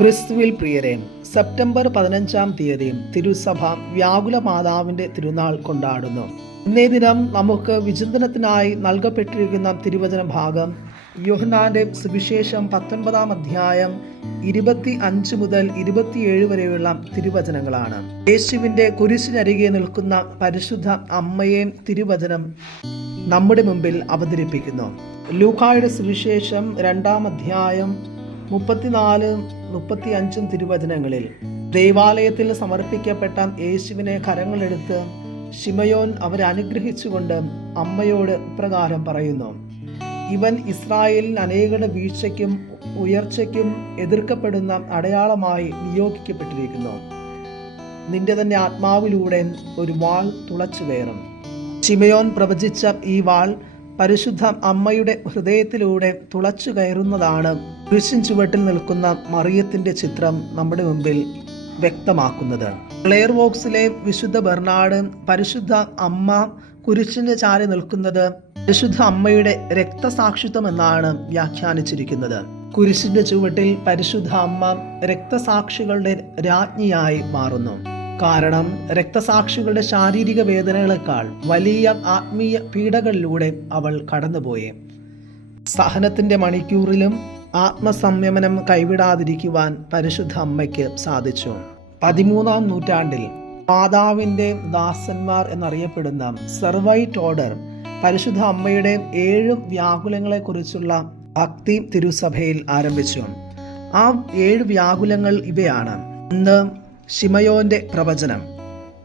ക്രിസ്തുവിൽ പ്രിയരെ സെപ്റ്റംബർ പതിനഞ്ചാം തീയതി തിരുസഭ വ്യാകുല മാതാവിന്റെ തിരുനാൾ കൊണ്ടാടുന്നു. ഇന്നേ ദിനം നമുക്ക് വിചിന്തനത്തിനായി നൽകപ്പെട്ടിരിക്കുന്ന തിരുവചന ഭാഗം യോഹന്നാന്റെ സുവിശേഷം പത്തൊൻപതാം അധ്യായം ഇരുപത്തി അഞ്ച് മുതൽ ഇരുപത്തിയേഴ് വരെയുള്ള തിരുവചനങ്ങളാണ്. യേശുവിന്റെ കുരിശിനരികെ നിൽക്കുന്ന പരിശുദ്ധ അമ്മയെ തിരുവചനം നമ്മുടെ മുമ്പിൽ അവതരിപ്പിക്കുന്നു. ലൂക്കായുടെ സുവിശേഷം രണ്ടാം അധ്യായം മുപ്പത്തിനാല് മുപ്പത്തി അഞ്ചും തിരുവചനങ്ങളിൽ ദൈവാലയത്തിൽ സമർപ്പിക്കപ്പെട്ട യേശുവിനെ കരങ്ങളെടുത്ത് ഷിമയോൻ അവരെ അനുഗ്രഹിച്ചുകൊണ്ട് അമ്മയോട് ഇപ്രകാരം പറയുന്നു. ഇവൻ ഇസ്രായേലിന് അനേകരുടെ വീഴ്ചയ്ക്കും ഉയർച്ചയ്ക്കും എതിർക്കപ്പെടുന്ന അടയാളമായി നിയോഗിക്കപ്പെട്ടിരിക്കുന്നു. നിന്റെ തന്നെ ആത്മാവിലൂടെ ഒരു വാൾ തുളച്ചു കയറും ഷിമയോൻ പ്രവചിച്ച ഈ വാൾ പരിശുദ്ധ അമ്മയുടെ ഹൃദയത്തിലൂടെ തുളച്ചു കയറുന്നതാണ് കുരിശിൻ ചുവട്ടിൽ നിൽക്കുന്ന മറിയത്തിന്റെ ചിത്രം നമ്മുടെ മുമ്പിൽ വ്യക്തമാക്കുന്നത്. ക്ലെയർ ബോക്സിലെ വിശുദ്ധ ബെർണാഡ് പരിശുദ്ധ അമ്മ കുരിശിന്റെ ചാരി നിൽക്കുന്നത് പരിശുദ്ധ അമ്മയുടെ രക്തസാക്ഷിത്വം എന്നാണ് വ്യാഖ്യാനിച്ചിരിക്കുന്നത്. കുരിശിന്റെ ചുവട്ടിൽ പരിശുദ്ധ അമ്മ രക്തസാക്ഷികളുടെ രാജ്ഞിയായി മാറുന്നു. കാരണം രക്തസാക്ഷികളുടെ ശാരീരിക വേദനകളെക്കാൾ വലിയ ആത്മീയ പീഡകളിലൂടെ അവൾ കടന്നുപോയി. സഹനത്തിന്റെ മണിക്കൂറിലും ആത്മസംയമനം കൈവിടാതിരിക്കുവാൻ പരിശുദ്ധ അമ്മയ്ക്ക് സാധിച്ചു. പതിമൂന്നാം നൂറ്റാണ്ടിൽ മാതാവിന്റെ ദാസന്മാർ എന്നറിയപ്പെടുന്ന സെർവൈറ്റ് ഓർഡർ പരിശുദ്ധ അമ്മയുടെ ഏഴ് വ്യാകുലങ്ങളെക്കുറിച്ചുള്ള ഭക്തി തിരുസഭയിൽ ആരംഭിച്ചു. ആ ഏഴ് വ്യാകുലങ്ങൾ ഇവയാണ്. ഒന്ന് ഷിമയോന്റെ പ്രവചനം.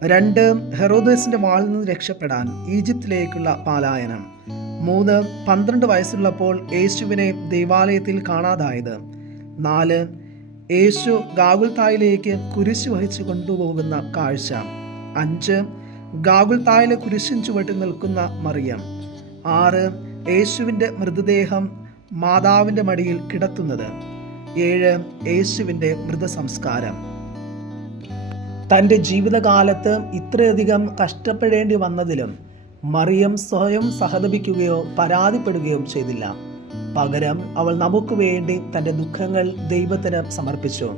രണ്ട് ഹെറോദേസിന്റെ വാളിൽ നിന്ന് രക്ഷപ്പെടാൻ ഈജിപ്തിലേക്കുള്ള പാലായനം. മൂന്ന് പന്ത്രണ്ട് വയസ്സുള്ളപ്പോൾ യേശുവിനെ ദൈവാലയത്തിൽ കാണാതായത്. നാല് യേശു ഗാഗുൽത്തായിലേക്ക് കുരിശ് വഹിച്ചു കൊണ്ടുപോകുന്ന കാഴ്ച. അഞ്ച് ഗാഗുൽത്തായിലെ കുരിശിൻ ചുവട്ടിൽ നിൽക്കുന്ന മറിയം. ആറ് യേശുവിന്റെ മൃതദേഹം മാതാവിന്റെ മടിയിൽ കിടത്തുന്നത്. ഏഴ് യേശുവിന്റെ മൃതസംസ്കാരം. തന്റെ ജീവിതകാലത്ത് ഇത്രയധികം കഷ്ടപ്പെടേണ്ടി വന്നതിലും മറിയം സ്വയം സഹതപിക്കുകയോ പരാതിപ്പെടുകയോ ചെയ്തില്ല. പകരം അവൾ നമുക്ക് വേണ്ടി തന്റെ ദുഃഖങ്ങൾ ദൈവത്തിന് സമർപ്പിച്ചു.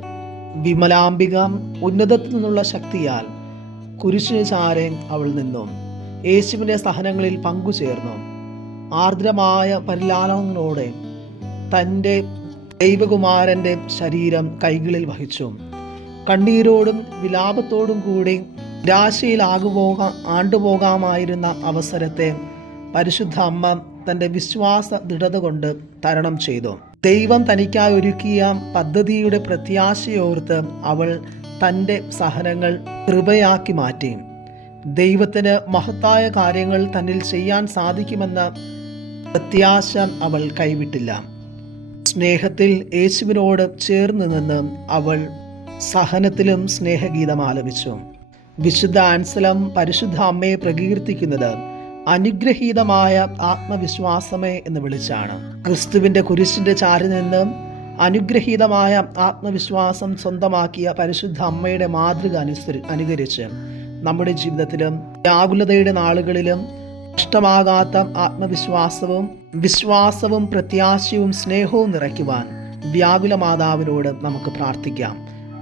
വിമലാംബിക ഉന്നതത്തിൽ നിന്നുള്ള ശക്തിയാൽ കുരിശിന് ചാരെ അവൾ നിന്നു. യേശുവിന്റെ സഹനങ്ങളിൽ പങ്കുചേർന്നു. ആർദ്രമായ പരിലാളങ്ങളോടെ തന്റെ ദൈവകുമാരന്റെ ശരീരം കൈകളിൽ വഹിച്ചു. കണ്ണീരോടും വിലാപത്തോടും കൂടി നിരാശയിലാകുപോക ആണ്ടുപോകാമായിരുന്ന അവസരത്തെ പരിശുദ്ധ അമ്മ തന്റെ വിശ്വാസ ദൃഢത കൊണ്ട് തരണം ചെയ്തു. ദൈവം തനിക്കായി ഒരുക്കിയ പദ്ധതിയുടെ പ്രത്യാശയോർത്ത് അവൾ തന്റെ സഹനങ്ങൾ കൃപയാക്കി മാറ്റി. ദൈവത്തിന് മഹത്തായ കാര്യങ്ങൾ തന്നിൽ ചെയ്യാൻ സാധിക്കുമെന്ന പ്രത്യാശ അവൾ കൈവിട്ടില്ല. സ്നേഹത്തിൽ യേശുവിനോട് ചേർന്ന് നിന്ന് അവൾ സഹനത്തിലും സ്നേഹഗീതം ആലപിച്ചു വിശുദ്ധ ആൻസലം പരിശുദ്ധ അമ്മയെ പ്രകീർത്തിക്കുന്നത് അനുഗ്രഹീതമായ ആത്മവിശ്വാസമേ എന്ന് വിളിച്ചാണ്. ക്രിസ്തുവിന്റെ കുരിശിന്റെ ചാരി നിന്ന് അനുഗ്രഹീതമായ ആത്മവിശ്വാസം സ്വന്തമാക്കിയ പരിശുദ്ധ അമ്മയുടെ മാതൃക അനുസരി അനുകരിച്ച് നമ്മുടെ ജീവിതത്തിലും വ്യാകുലതയുടെ നാളുകളിലും നഷ്ടമാകാത്ത ആത്മവിശ്വാസവും വിശ്വാസവും പ്രത്യാശയും സ്നേഹവും നിറയ്ക്കുവാൻ വ്യാകുല മാതാവിനോട് നമുക്ക് പ്രാർത്ഥിക്കാം.